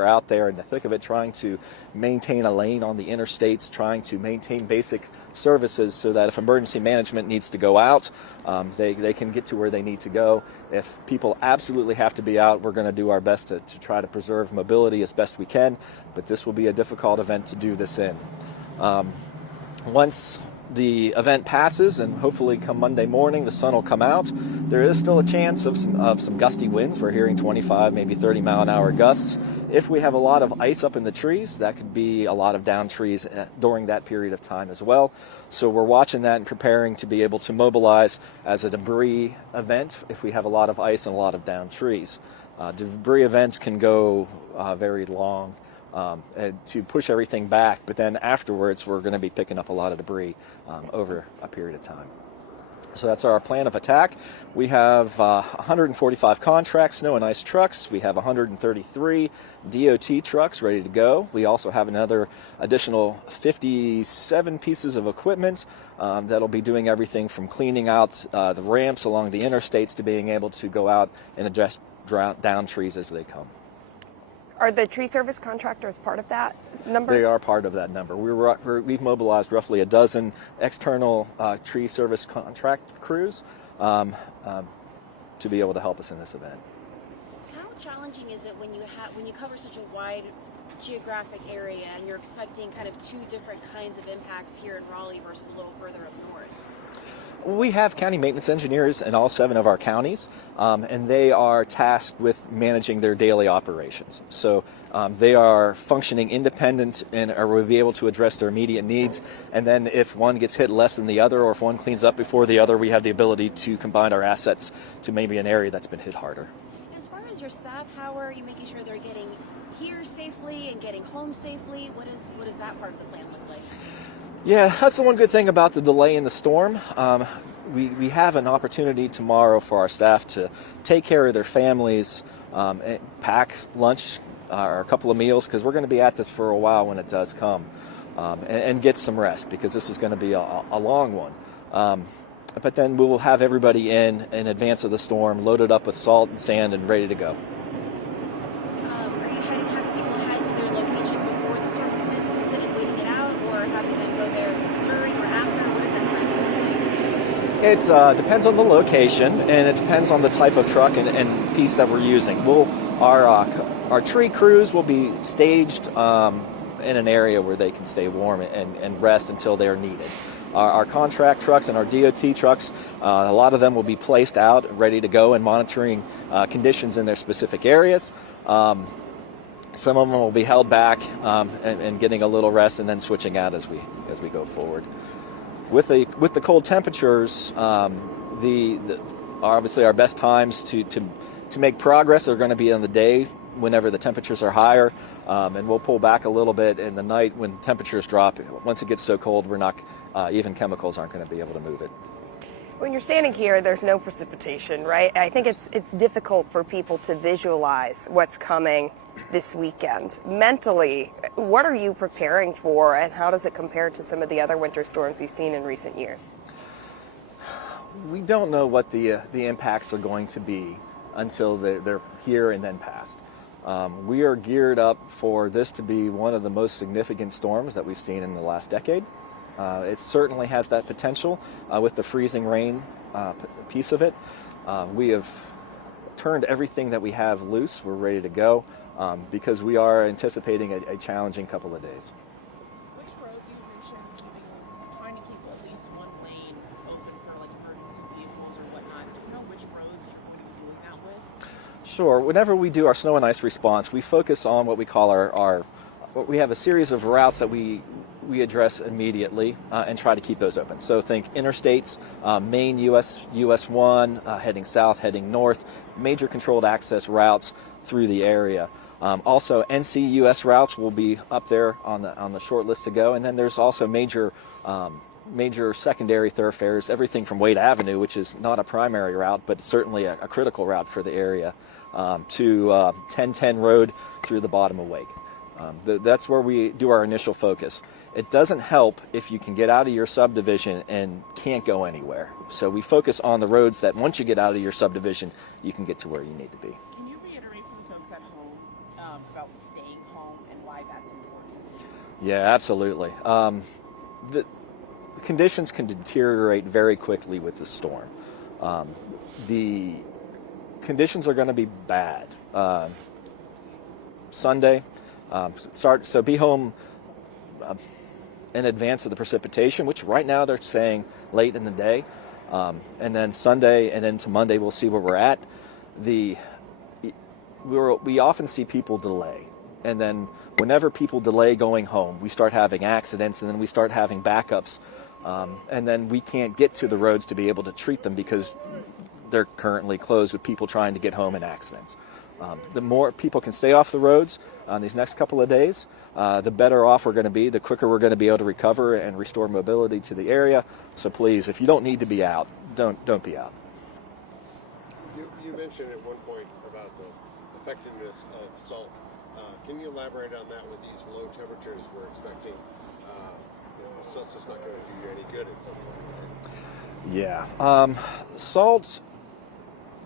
we're out there in the thick of it trying to maintain a lane on the interstates, trying to maintain basic services so that if emergency management needs to go out, they can get to where they need to go. If people absolutely have to be out, we're going to do our best to try to preserve mobility as best we can, but this will be a difficult event to do this in. Once the event passes, and hopefully come Monday morning the sun will come out, there is still a chance of some gusty winds. We're hearing 25, maybe 30 mile an hour gusts. If we have a lot of ice up in the trees, that could be a lot of down trees during that period of time as well. So we're watching that and preparing to be able to mobilize as a debris event if we have a lot of ice and a lot of down trees. Debris events can go very long. To push everything back, but then afterwards we're going to be picking up a lot of debris over a period of time. So that's our plan of attack. We have 145 contract snow and ice trucks. We have 133 DOT trucks ready to go. We also have another additional 57 pieces of equipment that'll be doing everything from cleaning out the ramps along the interstates to being able to go out and address down trees as they come. Are the tree service contractors part of that number? They are part of that number. We've mobilized roughly a dozen external tree service contract crews to be able to help us in this event. How challenging is it when you cover such a wide geographic area and you're expecting kind of two different kinds of impacts here in Raleigh versus a little further up north? We have county maintenance engineers in all 7 of our counties, and they are tasked with managing their daily operations. So they are functioning independent and will be able to address their immediate needs. And then if one gets hit less than the other, or if one cleans up before the other, we have the ability to combine our assets to maybe an area that's been hit harder. As far as your staff, how are you making sure they're getting here safely and getting home safely? What does that part of the plan look like? Yeah, that's the one good thing about the delay in the storm. We have an opportunity tomorrow for our staff to take care of their families, and pack lunch or a couple of meals, because we're going to be at this for a while when it does come, and get some rest, because this is going to be a long one. But then we will have everybody in advance of the storm, loaded up with salt and sand and ready to go. It depends on the location, and it depends on the type of truck and piece that we're using. Our tree crews will be staged in an area where they can stay warm and rest until they are needed. Our contract trucks and our DOT trucks, a lot of them will be placed out, ready to go, and monitoring conditions in their specific areas. Some of them will be held back and getting a little rest, and then switching out as we go forward. With the cold temperatures, obviously our best times to make progress are going to be on the day whenever the temperatures are higher, and we'll pull back a little bit in the night when temperatures drop. Once it gets so cold, we're not even chemicals aren't going to be able to move it. When you're standing here, there's no precipitation, right? I think it's difficult for people to visualize what's coming this weekend. Mentally, what are you preparing for, and how does it compare to some of the other winter storms you've seen in recent years? We don't know what the impacts are going to be until they're here and then past. We are geared up for this to be one of the most significant storms that we've seen in the last decade. It certainly has that potential with the freezing rain piece of it. We have turned everything that we have loose. We're ready to go because we are anticipating a challenging couple of days. Which roads you mentioned trying to keep at least one lane open for like emergency vehicles or whatnot? Do you know which roads you're going to be doing that with? Sure. Whenever we do our snow and ice response, we focus on what we call we have a series of routes that we address immediately and try to keep those open. So think interstates, main US 1, heading south, heading north, major controlled access routes through the area. Also, NCUS routes will be up there on the short list to go, and then there's also major secondary thoroughfares, everything from Wade Avenue, which is not a primary route, but certainly a critical route for the area, to 1010 Road through the bottom of Wake. That's where we do our initial focus. It doesn't help if you can get out of your subdivision and can't go anywhere. So we focus on the roads that once you get out of your subdivision, you can get to where you need to be. Can you reiterate for the folks at home about staying staying home and why that's important. Yeah, absolutely. The conditions can deteriorate very quickly with the storm. The conditions are going to be bad. Sunday, so be home in advance of the precipitation, which right now they're saying late in the day. And then Sunday and into Monday, we'll see where we're at. We often see people delay. And then whenever people delay going home, we start having accidents, and then we start having backups. And then we can't get to the roads to be able to treat them because they're currently closed with people trying to get home in accidents. The more people can stay off the roads on these next couple of days, the better off we're going to be, the quicker we're going to be able to recover and restore mobility to the area. So please, if you don't need to be out, don't be out. You mentioned at one point about the effectiveness of salt. Can you elaborate on that with these low temperatures we're expecting? It's just not going to do you any good at some point, right? Yeah. Salt,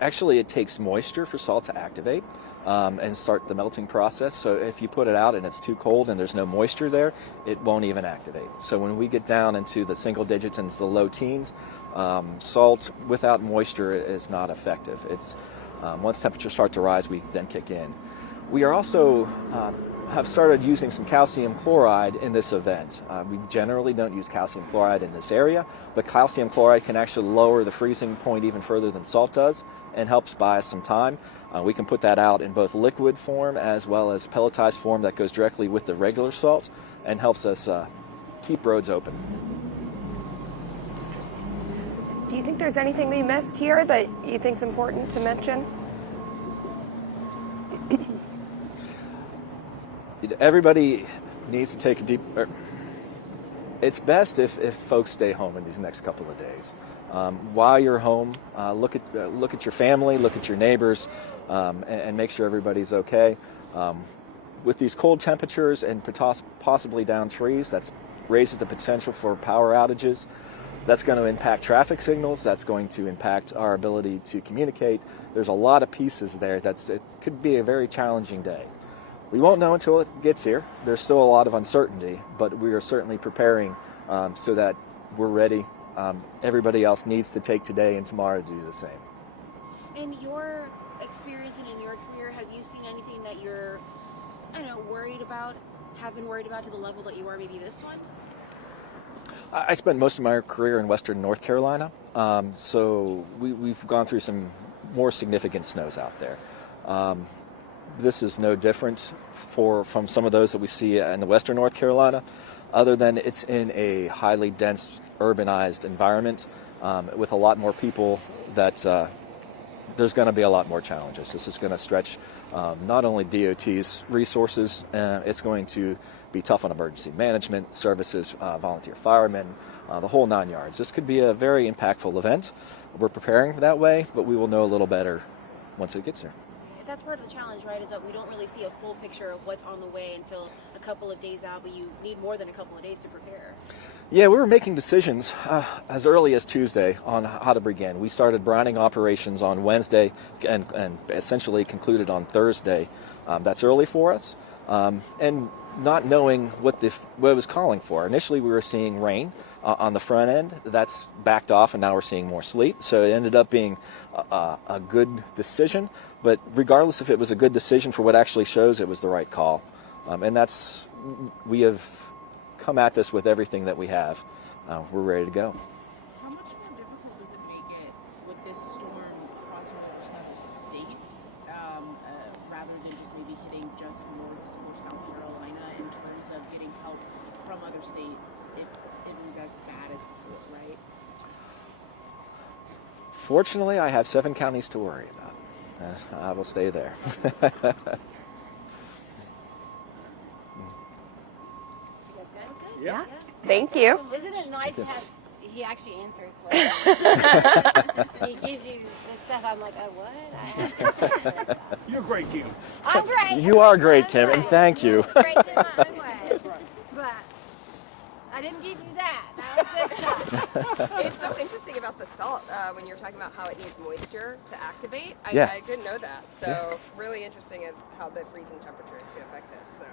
actually it takes moisture for salt to activate and start the melting process. So if you put it out and it's too cold and there's no moisture there, it won't even activate. So when we get down into the single digits and the low teens, salt without moisture is not effective. It's once temperatures start to rise, we then kick in. We are also have started using some calcium chloride in this event. We generally don't use calcium chloride in this area, but calcium chloride can actually lower the freezing point even further than salt does and helps buy us some time. We can put that out in both liquid form as well as pelletized form that goes directly with the regular salt and helps us keep roads open. Do you think there's anything we missed here that you think is important to mention? Everybody needs to take a deep... It's best if folks stay home in these next couple of days. While you're home, look at your family, look at your neighbors, and make sure everybody's okay. With these cold temperatures and possibly down trees, that raises the potential for power outages. That's going to impact traffic signals. That's going to impact our ability to communicate. There's a lot of pieces there. It could be a very challenging day. We won't know until it gets here. There's still a lot of uncertainty, but we are certainly preparing so that we're ready. Everybody else needs to take today and tomorrow to do the same. In your experience and in your career, have you seen anything that you're, worried about, have been worried about to the level that you are maybe this one? I spent most of my career in western North Carolina, so we've gone through some more significant snows out there. This is no different from some of those that we see in the western North Carolina, other than it's in a highly dense, urbanized environment with a lot more people that there's going to be a lot more challenges. This is going to stretch not only DOT's resources, it's going to be tough on emergency management services, volunteer firemen, the whole 9 yards. This could be a very impactful event. We're preparing that way, but we will know a little better once it gets here. That's part of the challenge, right, is that we don't really see a full picture of what's on the way until a couple of days out, but you need more than a couple of days to prepare. Yeah, we were making decisions as early as Tuesday on how to begin. We started brining operations on Wednesday and essentially concluded on Thursday. That's early for us. And not knowing what it was calling for. Initially, we were seeing rain on the front end. That's backed off, and now we're seeing more sleet. So it ended up being a good decision. But regardless if it was a good decision for what actually shows, it was the right call. And we have come at this with everything that we have. We're ready to go. How much more difficult does it make it with this storm crossing over some states rather than just maybe hitting just North or South Carolina in terms of getting help from other states if it was as bad as before, right? Fortunately, I have 7 counties to worry about. I will stay there. You guys good? Yeah. Thank you. Isn't it nice to have, he actually answers what he gives you the stuff. I'm like, oh, what? You're great, Kim. I'm great. You are great, I'm Kim, and thank you. Great in my own way. But I didn't give you that. That was good stuff. It's so interesting about the salt when you're talking about how it needs moisture to activate. Yeah. I didn't know that. So really interesting at how the freezing temperatures can affect this. So